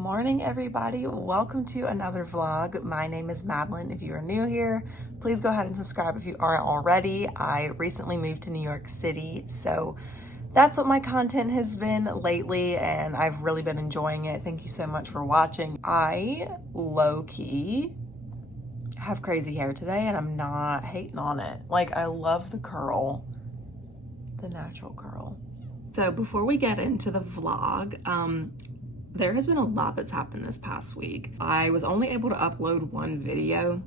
morning, everybody. Welcome to another vlog. My name is Madalyn. If you are new here, please go ahead and subscribe if you aren't already. I recently moved to New York City, so that's what my content has been lately, and I've really been enjoying it. Thank you so much for watching. I low-key have crazy hair today, and I'm not hating on it. Like, I love the curl, the natural curl. So before we get into the vlog, there has been a lot that's happened this past week. I was only able to upload one video,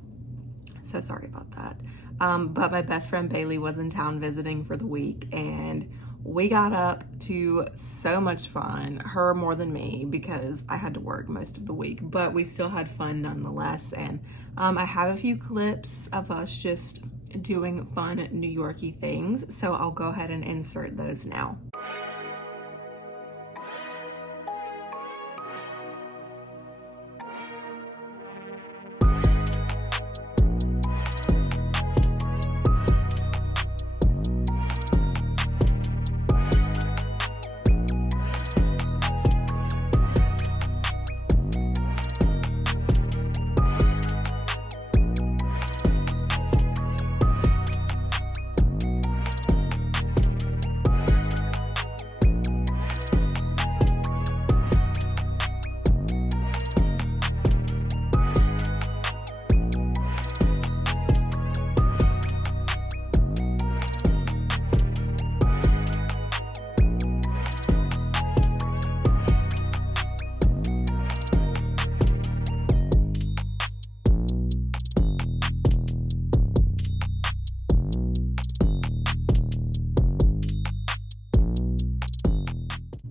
so sorry about that. But my best friend Bailey was in town visiting for the week, and we got up to so much fun, her more than me because I had to work most of the week, but we still had fun nonetheless. And I have a few clips of us just doing fun New York-y things, so I'll go ahead and insert those now.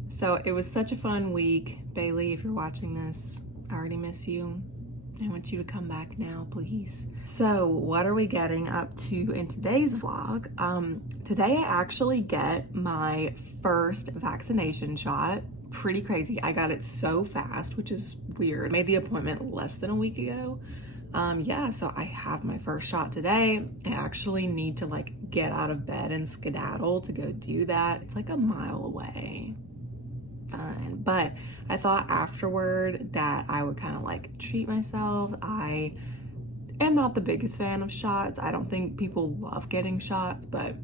So it was such a fun week. Bailey, if you're watching this, I already miss you. I want you to come back now, please. So what are we getting up to in today's vlog? Today I actually get my first vaccination shot. Pretty crazy. I got it so fast, which is weird. Made the appointment less than a week ago. Yeah, so I have my first shot today. I actually need to like get out of bed and skedaddle to go do that. It's like a mile away. Fun. But I thought afterward that I would kind of like treat myself. I am not the biggest fan of shots. I don't think people love getting shots, but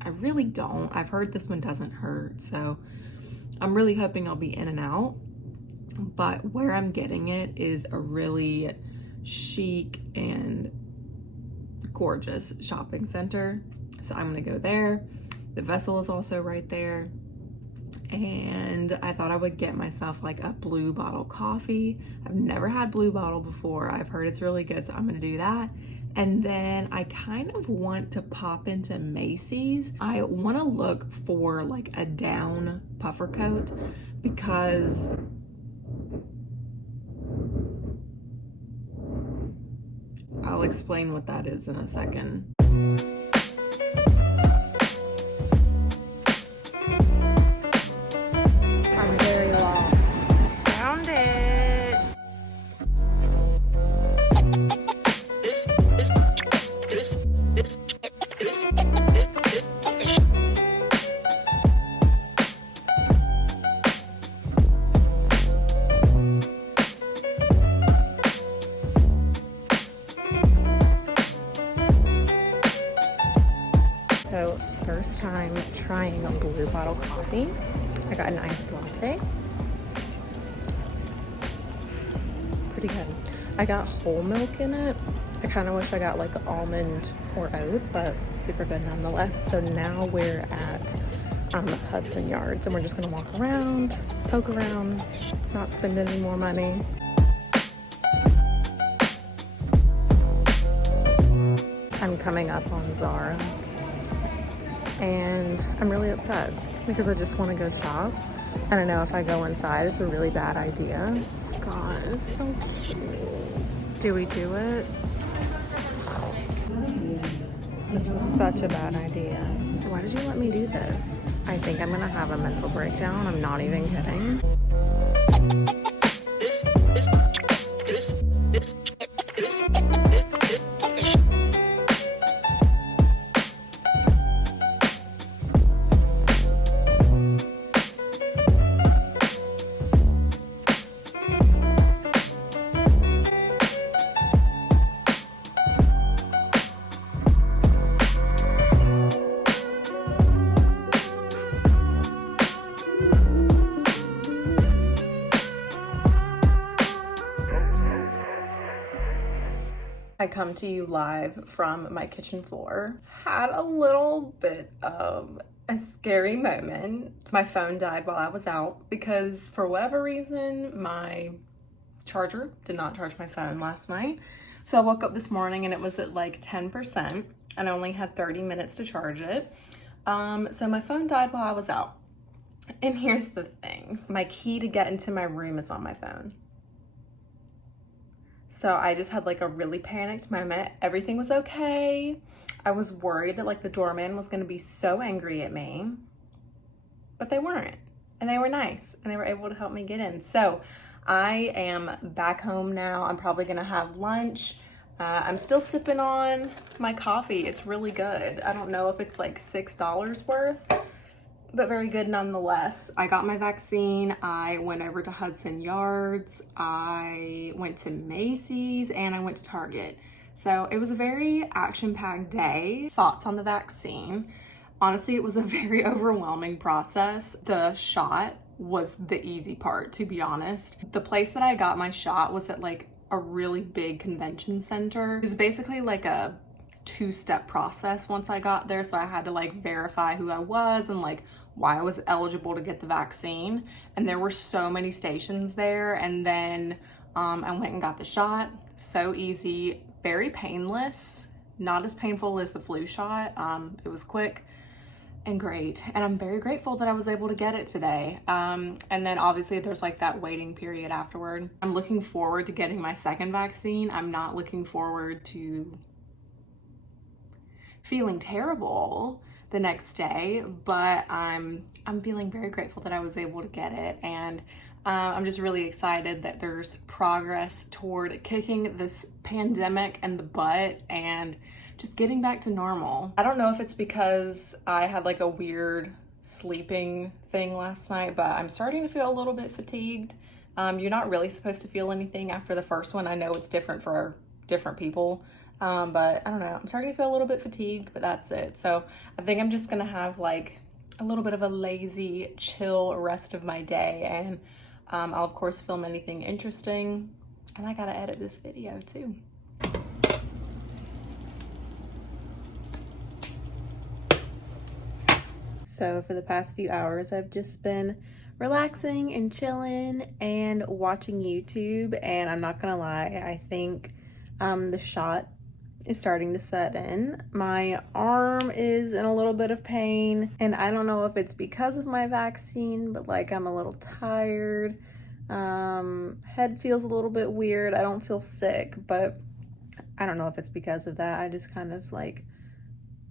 I really don't. I've heard this one doesn't hurt, so I'm really hoping I'll be in and out. But where I'm getting it is a really chic and gorgeous shopping center, so I'm gonna go there. The Vessel is also right there. And I thought I would get myself like a Blue Bottle coffee. I've never had Blue Bottle before. I've heard it's really good, so I'm gonna do that. And then I kind of want to pop into Macy's. I want to look for like a down puffer coat because I'll explain what that is in a second. I'm very lost. Found it. So, first time trying a Blue Bottle coffee. I got an iced latte. Pretty good. I got whole milk in it. I kind of wish I got like almond or oat, but super good nonetheless. So now we're at Hudson Yards and we're just gonna walk around, poke around, not spend any more money. I'm coming up on Zara and I'm really upset because I just want to go shop, and I know if I go inside it's a really bad idea. God, it's so cute. Do we do it? This was such a bad idea. Why did you let me do this? I think I'm gonna have a mental breakdown. I'm not even kidding. I come to you live from my kitchen floor. Had a little bit of a scary moment. My phone died while I was out because for whatever reason, my charger did not charge my phone last night. So I woke up this morning and it was at like 10% and I only had 30 minutes to charge it. So my phone died while I was out. And here's the thing, my key to get into my room is on my phone. So I just had like a really panicked moment. Everything was okay. I was worried that like the doorman was gonna be so angry at me, but they weren't. And they were nice and they were able to help me get in. So I am back home now. I'm probably gonna have lunch. I'm still sipping on my coffee. It's really good. I don't know if it's like $6 worth, but very good nonetheless. I got my vaccine. I went over to Hudson Yards. I went to Macy's and I went to Target. So it was a very action-packed day. Thoughts on the vaccine. Honestly, it was a very overwhelming process. The shot was the easy part, to be honest. The place that I got my shot was at like a really big convention center. It was basically like a two-step process once I got there. So I had to like verify who I was and like why I was eligible to get the vaccine. And there were so many stations there. And then I went and got the shot. So easy, very painless, not as painful as the flu shot. It was quick and great. And I'm very grateful that I was able to get it today. And then obviously there's like that waiting period afterward. I'm looking forward to getting my second vaccine. I'm not looking forward to feeling terrible the next day, but I'm feeling very grateful that I was able to get it. And I'm just really excited that there's progress toward kicking this pandemic in the butt and just getting back to normal. I don't know if it's because I had like a weird sleeping thing last night, but I'm starting to feel a little bit fatigued. You're not really supposed to feel anything after the first one. I know it's different for different people. But I don't know, I'm starting to feel a little bit fatigued, but that's it. So I think I'm just gonna have like a little bit of a lazy, chill rest of my day. And I'll of course film anything interesting. And I gotta edit this video too. So for the past few hours, I've just been relaxing and chilling and watching YouTube. And I'm not gonna lie, I think the shot is starting to set in. My arm is in a little bit of pain and I don't know if it's because of my vaccine, but like I'm a little tired. Head feels a little bit weird. I don't feel sick, but I don't know if it's because of that. I just kind of like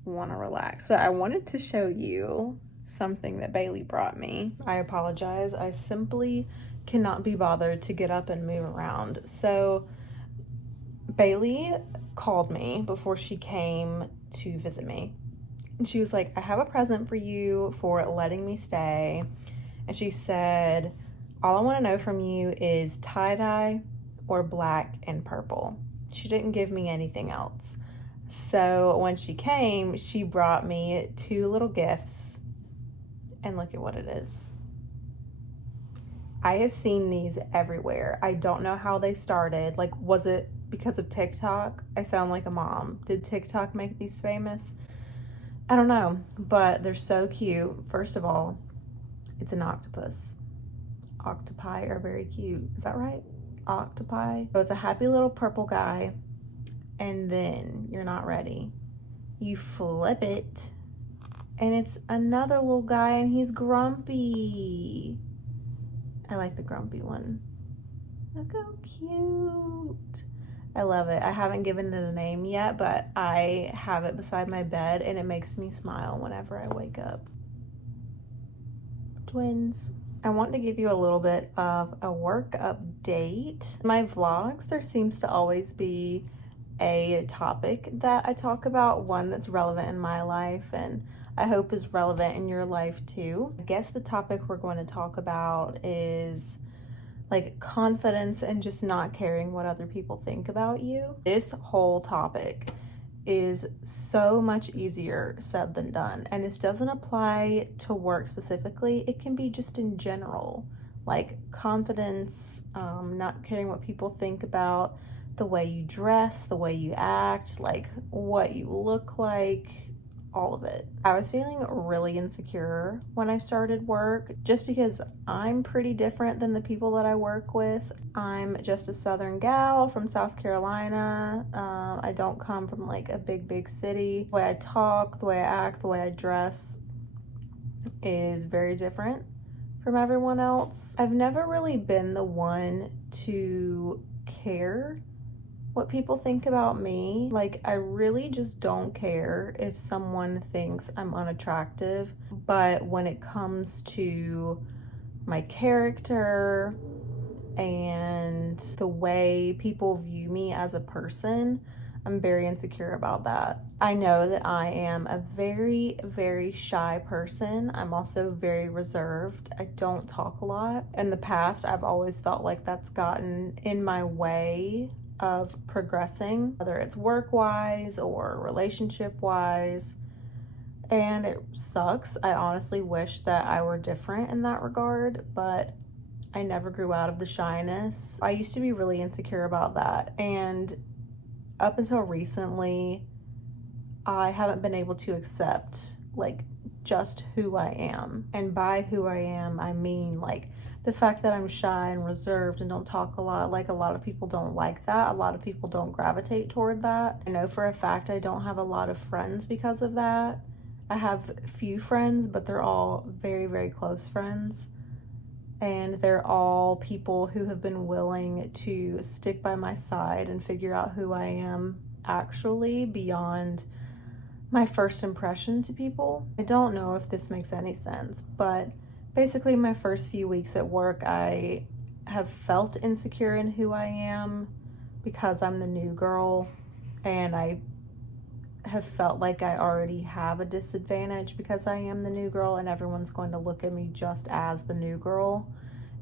want to relax. But I wanted to show you something that Bailey brought me. I apologize. I simply cannot be bothered to get up and move around. So Bailey called me before she came to visit me. And she was like, I have a present for you for letting me stay. And she said, all I want to know from you is tie-dye or black and purple. She didn't give me anything else. So when she came, she brought me 2 little gifts. And look at what it is. I have seen these everywhere. I don't know how they started. Like, was it because of TikTok? I sound like a mom. Did TikTok make these famous? I don't know, but they're so cute. First of all, it's an octopus. Octopi are very cute. Is that right? Octopi. So it's a happy little purple guy. And then you're not ready. You flip it and it's another little guy and he's grumpy. I like the grumpy one. Look how cute. I love it. I haven't given it a name yet, but I have it beside my bed and it makes me smile whenever I wake up. Twins. I want to give you a little bit of a work update. My vlogs, there seems to always be a topic that I talk about, one that's relevant in my life and I hope is relevant in your life too. I guess the topic we're going to talk about is like confidence and just not caring what other people think about you. This whole topic is so much easier said than done. And this doesn't apply to work specifically. It can be just in general, like confidence, not caring what people think about the way you dress, the way you act, like what you look like, all of it. I was feeling really insecure when I started work just because I'm pretty different than the people that I work with. I'm just a Southern gal from South Carolina. I don't come from like a big city. The way I talk, the way I act, the way I dress is very different from everyone else. I've never really been the one to care what people think about me. Like, I really just don't care if someone thinks I'm unattractive. But when it comes to my character and the way people view me as a person, I'm very insecure about that. I know that I am a very shy person. I'm also very reserved. I don't talk a lot. In the past, I've always felt like that's gotten in my way of progressing, whether it's work-wise or relationship-wise, and it sucks. I honestly wish that I were different in that regard, but I never grew out of the shyness. I used to be really insecure about that, and up until recently, I haven't been able to accept like just who I am. And by who I am, I mean like the fact that I'm shy and reserved and don't talk a lot. Like, a lot of people don't like that. A lot of people don't gravitate toward that. I know for a fact I don't have a lot of friends because of that. I have few friends, but they're all very close friends. And they're all people who have been willing to stick by my side and figure out who I am actually beyond my first impression to people. I don't know if this makes any sense, but basically my first few weeks at work, I have felt insecure in who I am because I'm the new girl, and I have felt like I already have a disadvantage because I am the new girl and everyone's going to look at me just as the new girl.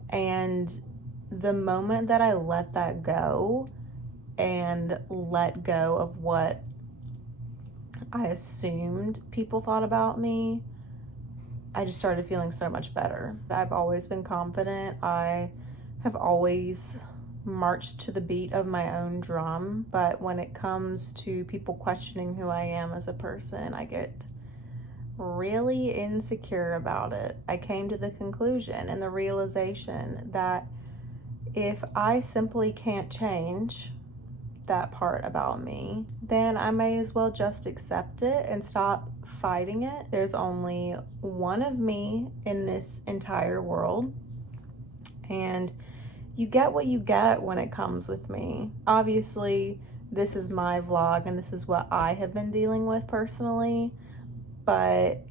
And the moment that I let that go and let go of what I assumed people thought about me, I just started feeling so much better. I've always been confident. I have always marched to the beat of my own drum, but when it comes to people questioning who I am as a person, I get really insecure about it. I came to the conclusion and the realization that if I simply can't change that part about me, then I may as well just accept it and stop fighting it. There's only one of me in this entire world, and you get what you get when it comes with me. Obviously, this is my vlog and this is what I have been dealing with personally, but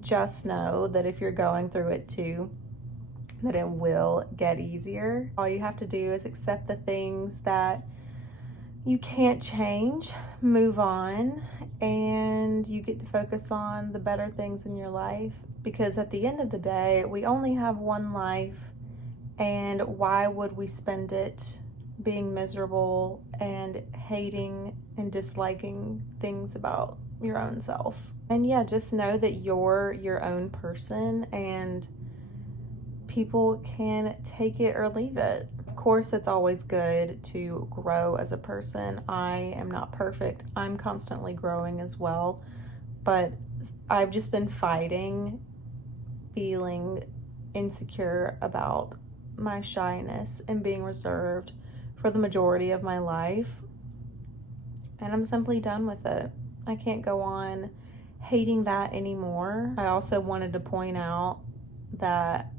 just know that if you're going through it too, that it will get easier. All you have to do is accept the things that you can't change, move on, and you get to focus on the better things in your life. Because at the end of the day, we only have one life, and why would we spend it being miserable and hating and disliking things about your own self? And yeah, just know that you're your own person, and people can take it or leave it. Of course, it's always good to grow as a person. I am not perfect. I'm constantly growing as well, but I've just been fighting feeling insecure about my shyness and being reserved for the majority of my life, and I'm simply done with it. I can't go on hating that anymore. I also wanted to point out that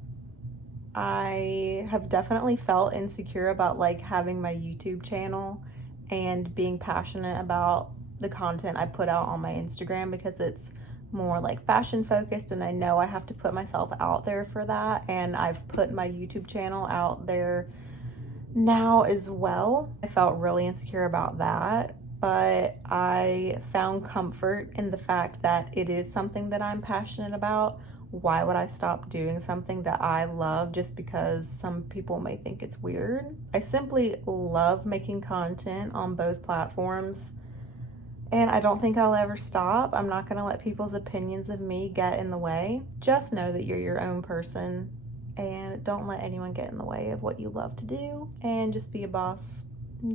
I have definitely felt insecure about like having my YouTube channel and being passionate about the content I put out on my Instagram, because it's more like fashion focused, and I know I have to put myself out there for that, and I've put my YouTube channel out there now as well. I felt really insecure about that, but I found comfort in the fact that it is something that I'm passionate about. Why would I stop doing something that I love just because some people may think it's weird? I simply love making content on both platforms, and I don't think I'll ever stop. I'm not gonna let people's opinions of me get in the way. Just know that you're your own person, and don't let anyone get in the way of what you love to do, and just be a boss.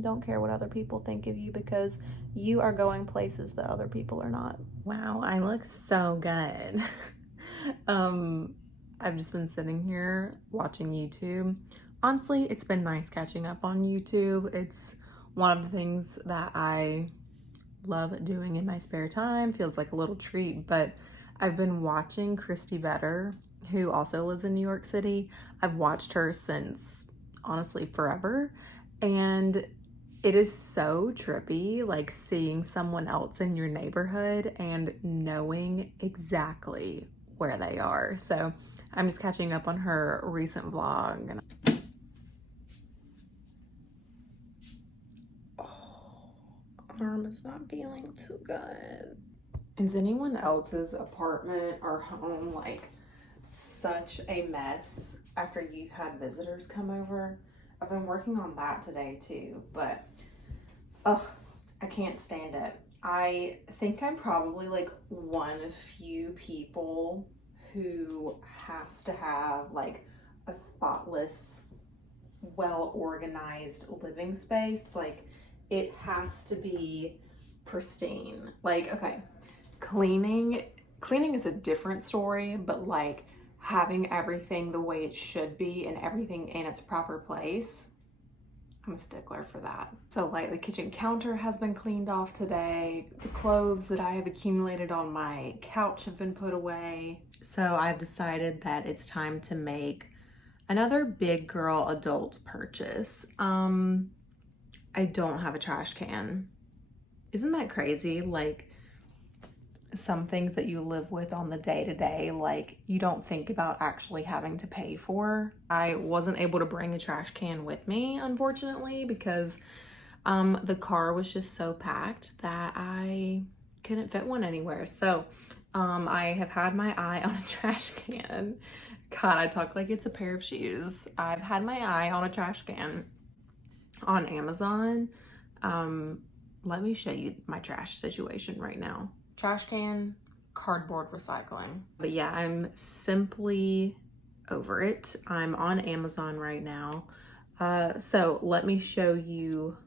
Don't care what other people think of you, because you are going places that other people are not. Wow, I look so good. I've just been sitting here watching YouTube. Honestly, it's been nice catching up on YouTube. It's one of the things that I love doing in my spare time. Feels like a little treat, but I've been watching Christy Better, who also lives in New York City. I've watched her since, honestly, forever. And it is so trippy, like seeing someone else in your neighborhood and knowing exactly where they are. So I'm just catching up on her recent vlog. Arm is not feeling too good. Is anyone else's apartment or home like such a mess after you've had visitors come over? I've been working on that today too, but I can't stand it. I think I'm probably like one of few people who has to have like a spotless, well-organized living space. Like, it has to be pristine. Like, okay, cleaning is a different story, but like having everything the way it should be and everything in its proper place, I'm a stickler for that. So like the kitchen counter has been cleaned off today. The clothes that I have accumulated on my couch have been put away. So I've decided that it's time to make another big girl adult purchase. I don't have a trash can. Isn't that crazy? Like, some things that you live with on the day-to-day, like, you don't think about actually having to pay for. I wasn't able to bring a trash can with me, unfortunately, because the car was just so packed that I couldn't fit one anywhere. So I have had my eye on a trash can. God, I talk like it's a pair of shoes. I've had my eye on a trash can on Amazon. Let me show you my trash situation right now. Trash can, cardboard recycling. But yeah, I'm simply over it. I'm on Amazon right now. So let me show you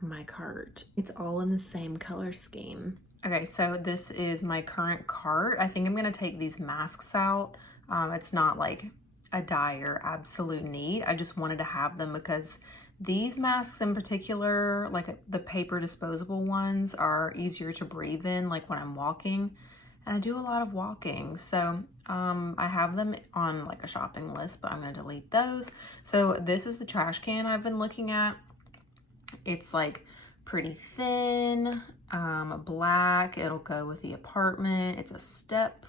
my cart. It's all in the same color scheme. Okay, so this is my current cart. I think I'm gonna take these masks out. It's not like a dire absolute need. I just wanted to have them because these masks in particular, like the paper disposable ones, are easier to breathe in, like when I'm walking, and I do a lot of walking. So I have them on like a shopping list, but I'm gonna delete those. So this is the trash can I've been looking at. It's like pretty thin, black. It'll go with the apartment. It's a step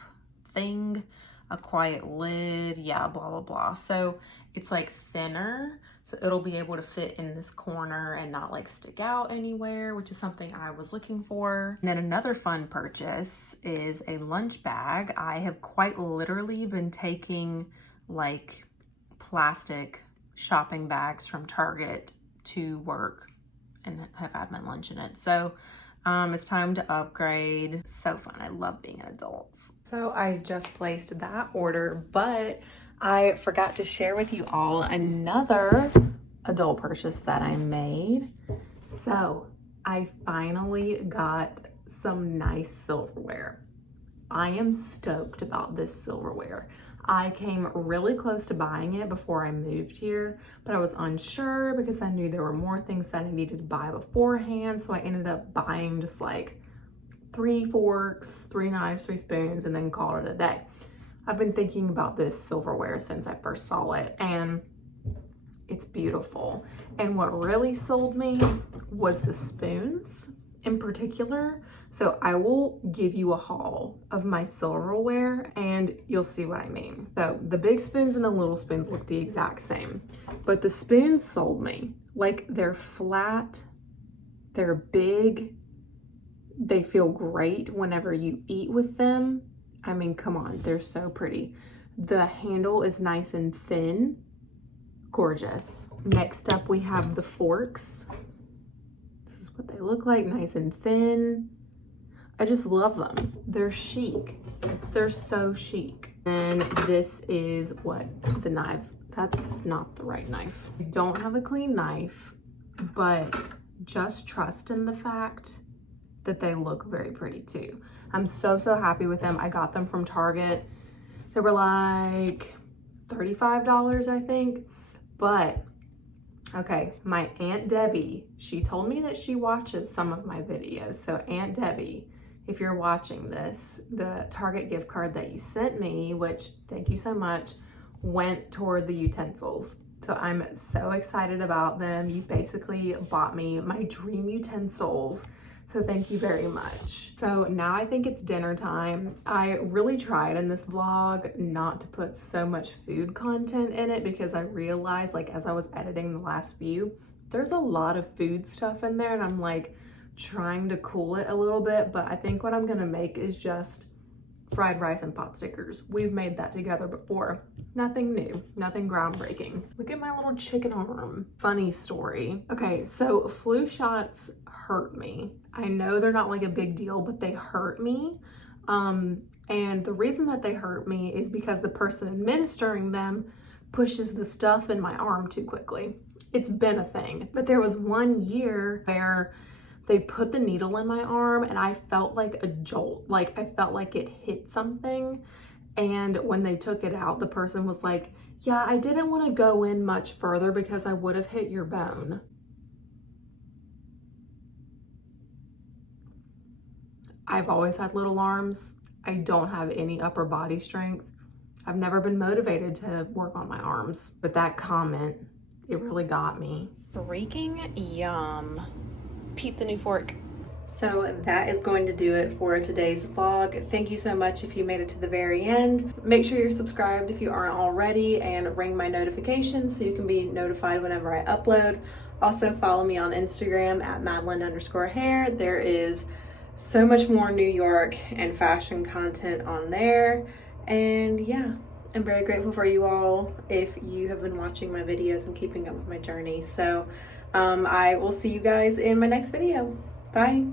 thing, a quiet lid, yeah, blah, blah, blah. So it's like thinner, so it'll be able to fit in this corner and not like stick out anywhere, which is something I was looking for. And then another fun purchase is a lunch bag. I have quite literally been taking like plastic shopping bags from Target to work and have had my lunch in it. So it's time to upgrade. So fun. I love being an adult. So I just placed that order, but I forgot to share with you all another adult purchase that I made. So I finally got some nice silverware. I am stoked about this silverware. I came really close to buying it before I moved here, but I was unsure because I knew there were more things that I needed to buy beforehand. So I ended up buying just like 3 forks, 3 knives, 3 spoons, and then called it a day. I've been thinking about this silverware since I first saw it, and it's beautiful. And what really sold me was the spoons in particular. So I will give you a haul of my silverware and you'll see what I mean. So the big spoons and the little spoons look the exact same, but the spoons sold me. Like, they're flat, they're big, they feel great whenever you eat with them. I mean, come on, they're so pretty. The handle is nice and thin, gorgeous. Next up, we have the forks. This is what they look like, nice and thin. I just love them. They're chic. They're so chic. And this is what the knives, that's not the right knife. I don't have a clean knife. but just trust in the fact that they look very pretty too. I'm so happy with them. I got them from Target. They were like $35, I think. But okay, my Aunt Debbie, she told me that she watches some of my videos. So Aunt Debbie, if you're watching this, the Target gift card that you sent me, which thank you so much, went toward the utensils. So I'm so excited about them. You basically bought me my dream utensils. So thank you very much. So now I think it's dinner time. I really tried in this vlog not to put so much food content in it because I realized, like, as I was editing the last few, there's a lot of food stuff in there and I'm like trying to cool it a little bit, but I think what I'm gonna make is just fried rice and pot stickers. We've made that together before. Nothing new, nothing groundbreaking. Look at my little chicken arm. Funny story. Okay, so flu shots hurt me. I know they're not like a big deal, but they hurt me. And the reason that they hurt me is because the person administering them pushes the stuff in my arm too quickly. It's been a thing. But there was one year where they put the needle in my arm and I felt like a jolt. Like I felt like it hit something. And when they took it out, the person was like, yeah, I didn't want to go in much further because I would have hit your bone. I've always had little arms. I don't have any upper body strength. I've never been motivated to work on my arms. But that comment, it really got me. Freaking yum. Peep the new fork. So that is going to do it for today's vlog. Thank you so much if you made it to the very end. Make sure you're subscribed if you aren't already and ring my notifications so you can be notified whenever I upload. Also follow me on Instagram at Madalyn_hair. There is so much more New York and fashion content on there. And yeah, I'm very grateful for you all if you have been watching my videos and keeping up with my journey. So I will see you guys in my next video. Bye.